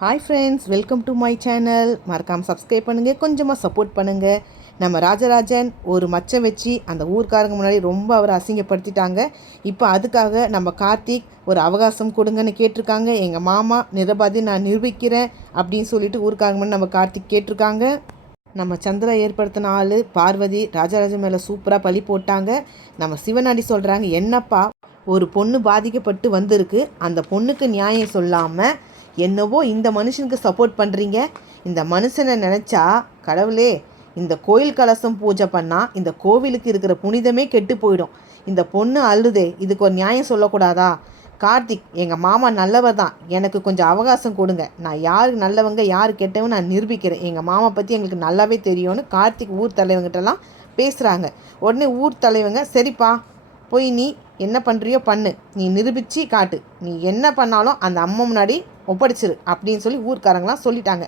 Hi friends, welcome to my channel. மறக்காமல் subscribe பண்ணுங்கள், கொஞ்சமாக சப்போர்ட் பண்ணுங்கள். நம்ம ராஜராஜன் ஒரு மச்சம் வச்சு அந்த ஊர்க்காரங்க முன்னாடி ரொம்ப அவரை அசிங்கப்படுத்திட்டாங்க. இப்போ அதுக்காக நம்ம கார்த்திக் ஒரு அவகாசம் கொடுங்கன்னு கேட்டிருக்காங்க. எங்கள் மாமா நிரபராதி, நான் நிரூபிக்கிறேன் அப்படின்னு சொல்லிட்டு ஊர்க்காரங்க முன்னாடி நம்ம கார்த்திக் கேட்டிருக்காங்க. நம்ம சந்திரா ஏற்படுத்தின ஆள் பார்வதி ராஜராஜன் மேலே சூப்பராக பழி போட்டாங்க. நம்ம சிவனாடி சொல்கிறாங்க, என்னப்பா ஒரு பொண்ணு பாதிக்கப்பட்டு வந்திருக்கு, அந்த பொண்ணுக்கு நியாயம் சொல்லாமல் என்னவோ இந்த மனுஷனுக்கு சப்போர்ட் பண்ணுறீங்க. இந்த மனுஷனை நினச்சா கடவுளே, இந்த கோயில் கலசம் பூஜை பண்ணால் இந்த கோவிலுக்கு இருக்கிற புனிதமே கெட்டு போயிடும். இந்த பொண்ணு அழுதே, இதுக்கு ஒரு நியாயம் சொல்லக்கூடாதா? கார்த்திக், எங்கள் மாமா நல்லவர் தான், எனக்கு கொஞ்சம் அவகாசம் கொடுங்க. நான் யார் நல்லவங்க யார் கெட்டவங்க நான் நிரூபிக்கிறேன். எங்கள் மாமா பற்றி எங்களுக்கு நல்லாவே தெரியும்னு கார்த்திக் ஊர் தலைவங்கிட்டலாம் பேசுகிறாங்க. உடனே ஊர் தலைவங்க, சரிப்பா போய் நீ என்ன பண்ணுறியோ பண்ணு, நீ நிரூபித்து காட்டு, நீ என்ன பண்ணாலும் அந்த அம்மா முன்னாடி ஒப்படைச்சிரு அப்படின்னு சொல்லி ஊர்க்காரங்களாம் சொல்லிட்டாங்க.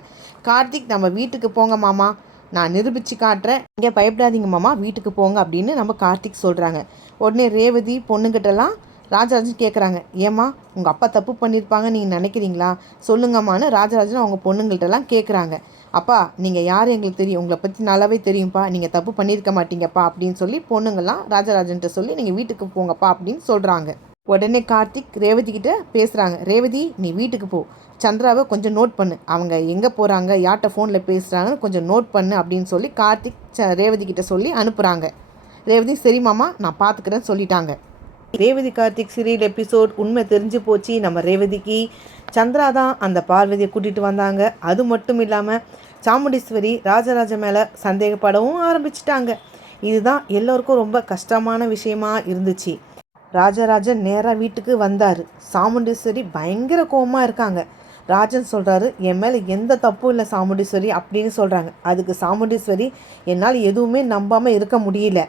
கார்த்திக், நம்ம வீட்டுக்கு போங்க மாமா, நான் நிரூபித்து காட்டுறேன், இங்கே பயப்படாதீங்க மாமா, வீட்டுக்கு போங்க அப்படின்னு நம்ம கார்த்திக் சொல்கிறாங்க. உடனே ரேவதி பொண்ணுங்கிட்டலாம் ராஜராஜன் கேட்குறாங்க, ஏம்மா உங்கள் அப்பா தப்பு பண்ணியிருப்பாங்க நீங்கள் நினைக்கிறீங்களா, சொல்லுங்கம்மான்னு ராஜராஜன் அவங்க பொண்ணுங்கள்ட்டெல்லாம் கேட்குறாங்க. அப்பா, நீங்கள் யார் எங்களுக்கு தெரியும், உங்களை பற்றி நல்லாவே தெரியும்ப்பா, நீங்கள் தப்பு பண்ணியிருக்க மாட்டீங்கப்பா அப்படின்னு சொல்லி பொண்ணுங்கள்லாம் ராஜராஜன்ட்ட சொல்லி நீங்கள் வீட்டுக்கு போங்கப்பா அப்படின்னு சொல்கிறாங்க. உடனே கார்த்திக் ரேவதி கிட்ட பேசுகிறாங்க. ரேவதி, நீ வீட்டுக்கு போ, சந்திராவை கொஞ்சம் நோட் பண்ணு, அவங்க எங்கே போகிறாங்க யார்கிட்ட ஃபோனில் பேசுகிறாங்கன்னு கொஞ்சம் நோட் பண்ணு அப்படின்னு சொல்லி கார்த்திக் ரேவதி கிட்ட சொல்லி அனுப்புகிறாங்க. ரேவதி, சரி மாமா நான் பார்த்துக்கிறேன்னு சொல்லிட்டாங்க. ரேவதி கார்த்திக் சீரியல் எபிசோட் உண்மை தெரிஞ்சு போச்சு. நம்ம ரேவதிக்கு சந்திரா தான் அந்த பார்வதியை கூட்டிகிட்டு வந்தாங்க. அது மட்டும் இல்லாமல் சாமுண்டீஸ்வரி ராஜராஜ மேலே சந்தேகப்படவும் ஆரம்பிச்சிட்டாங்க. இதுதான் எல்லோருக்கும் ரொம்ப கஷ்டமான விஷயமா இருந்துச்சு. ராஜராஜன் நேராக வீட்டுக்கு வந்தார். சாமுண்டீஸ்வரி பயங்கர கோபமாக இருக்காங்க. ராஜன் சொல்கிறாரு, என் மேலே எந்த தப்பும் இல்லை சாமுண்டீஸ்வரி அப்படின்னு சொல்கிறாங்க. அதுக்கு சாமுண்டீஸ்வரி, என்னால் எதுவுமே நம்பாமல் இருக்க முடியல,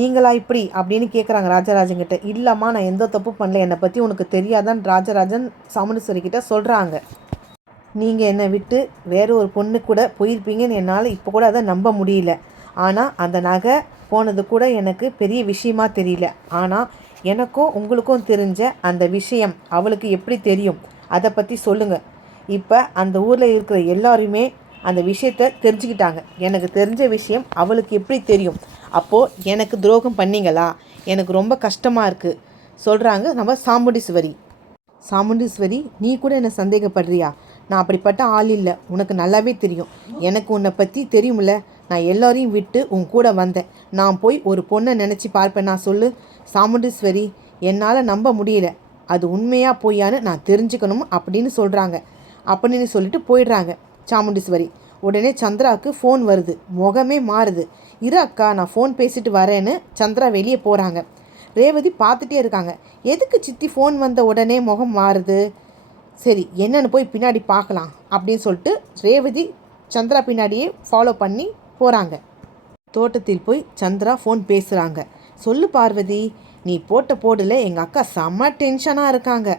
நீங்களா இப்படி அப்படின்னு கேட்குறாங்க ராஜராஜன் கிட்ட. இல்லைம்மா, நான் எந்த தப்பு பண்ணல, என்னை பற்றி உனக்கு தெரியாதான்னு ராஜராஜன் சாமுண்டீஸ்வரி கிட்ட சொல்கிறாங்க. நீங்கள் என்னை விட்டு வேறு ஒரு பொண்ணு கூட போயிருப்பீங்கன்னு என்னால் இப்போ கூட அதை நம்ப முடியல. ஆனால் அந்த நகை போனது கூட எனக்கு பெரிய விஷயமா தெரியல. ஆனால் எனக்கும் உங்களுக்கும் தெரிஞ்ச அந்த விஷயம் அவளுக்கு எப்படி தெரியும், அதை பற்றி சொல்லுங்கள். இப்போ அந்த ஊரில் இருக்கிற எல்லாருமே அந்த விஷயத்தை தெரிஞ்சுக்கிட்டாங்க. எனக்கு தெரிஞ்ச விஷயம் அவளுக்கு எப்படி தெரியும்? அப்போது எனக்கு துரோகம் பண்ணிங்களா? எனக்கு ரொம்ப கஷ்டமாக இருக்குது சொல்கிறாங்க நம்ம சாமுண்டீஸ்வரி. சாமுண்டீஸ்வரி, நீ கூட என்னை சந்தேகப்படுறியா? நான் அப்படிப்பட்ட ஆள் இல்லை, உனக்கு நல்லாவே தெரியும். எனக்கு உன்னை பற்றி தெரியுமில்ல, நான் எல்லோரையும் விட்டு உன் கூட வந்தேன். நான் போய் ஒரு பொண்ணை நினச்சி பார்ப்பேன், நான் சொல்லு சாமுண்டீஸ்வரி, என்னால் நம்ப முடியல, அது உண்மையாக பொய்யான்னு நான் தெரிஞ்சுக்கணும் அப்படின்னு சொல்கிறாங்க. அப்படின்னு சொல்லிட்டு போயிடுறாங்க சாமுண்டீஸ்வரி. உடனே சந்திராவுக்கு ஃபோன் வருது, முகமே மாறுது. இரு அக்கா, நான் ஃபோன் பேசிட்டு வரேன்னு சந்திரா வெளியே போகிறாங்க. ரேவதி பார்த்துட்டே இருக்காங்க. எதுக்கு சித்தி ஃபோன் வந்த உடனே முகம் மாறுது, சரி என்னென்னு போய் பின்னாடி பார்க்கலாம் அப்படின்னு சொல்லிட்டு ரேவதி சந்திரா பின்னாடியே ஃபாலோ பண்ணி போகிறாங்க. தோட்டத்தில் போய் சந்திரா ஃபோன் பேசுகிறாங்க. சொல்லு பார்வதி, நீ போட்ட போடல எங்கள் அக்கா செம்ம டென்ஷனாக இருக்காங்க.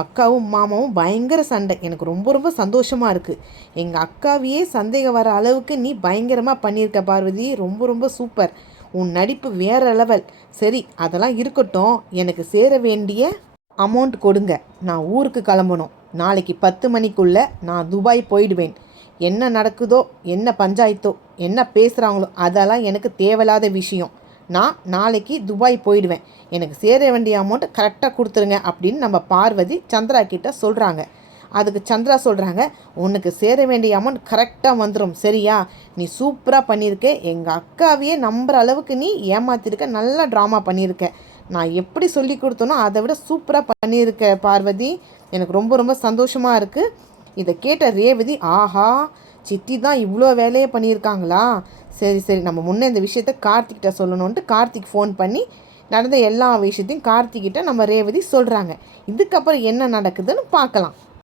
அக்காவும் மாமாவும் பயங்கர சண்டை. எனக்கு ரொம்ப ரொம்ப சந்தோஷமாக இருக்குது. எங்கள் அக்காவையே சந்தேகம் வர அளவுக்கு நீ பயங்கரமாக பண்ணியிருக்க பார்வதி, ரொம்ப ரொம்ப சூப்பர். உன் நடிப்பு வேறு லெவல். சரி, அதெல்லாம் இருக்கட்டும், எனக்கு சேர வேண்டிய அமௌண்ட் கொடுங்க, நான் ஊருக்கு கிளம்பணும். நாளைக்கு 10 மணிக்குள்ளே நான் துபாய் போயிடுவேன். என்ன நடக்குதோ, என்ன பஞ்சாயத்தோ, என்ன பேசுகிறாங்களோ அதெல்லாம் எனக்கு தேவையில்லாத விஷயம். நான் நாளைக்கு துபாய் போயிடுவேன். எனக்கு சேர வேண்டிய அமௌண்ட்டை கரெக்டாக கொடுத்துருங்க அப்படின்னு நம்ம பார்வதி சந்திரா கிட்ட சொல்கிறாங்க. அதுக்கு சந்திரா சொல்கிறாங்க, உனக்கு சேர வேண்டிய அமௌண்ட் கரெக்டாக வந்துடும், சரியா? நீ சூப்பராக பண்ணியிருக்க, எங்கள் அக்காவையே நம்புகிற அளவுக்கு நீ ஏமாத்திருக்க, நல்லா ட்ராமா பண்ணியிருக்க. நான் எப்படி சொல்லி கொடுத்தனோ அதை விட சூப்பராக பண்ணியிருக்க பார்வதி, எனக்கு ரொம்ப ரொம்ப சந்தோஷமாக இருக்குது. இதை கேட்ட ரேவதி, ஆஹா, சித்தி தான் இவ்வளோ வேலையே பண்ணியிருக்காங்களா? சரி சரி, நம்ம முன்னே இந்த விஷயத்த கார்த்திக்கிட்ட சொல்லணுன்ட்டு கார்த்திக் ஃபோன் பண்ணி நடந்த எல்லா விஷயத்தையும் கார்த்திக்கிட்ட நம்ம ரேவதி சொல்கிறாங்க. இதுக்கப்புறம் என்ன நடக்குதுன்னு பார்க்கலாம்.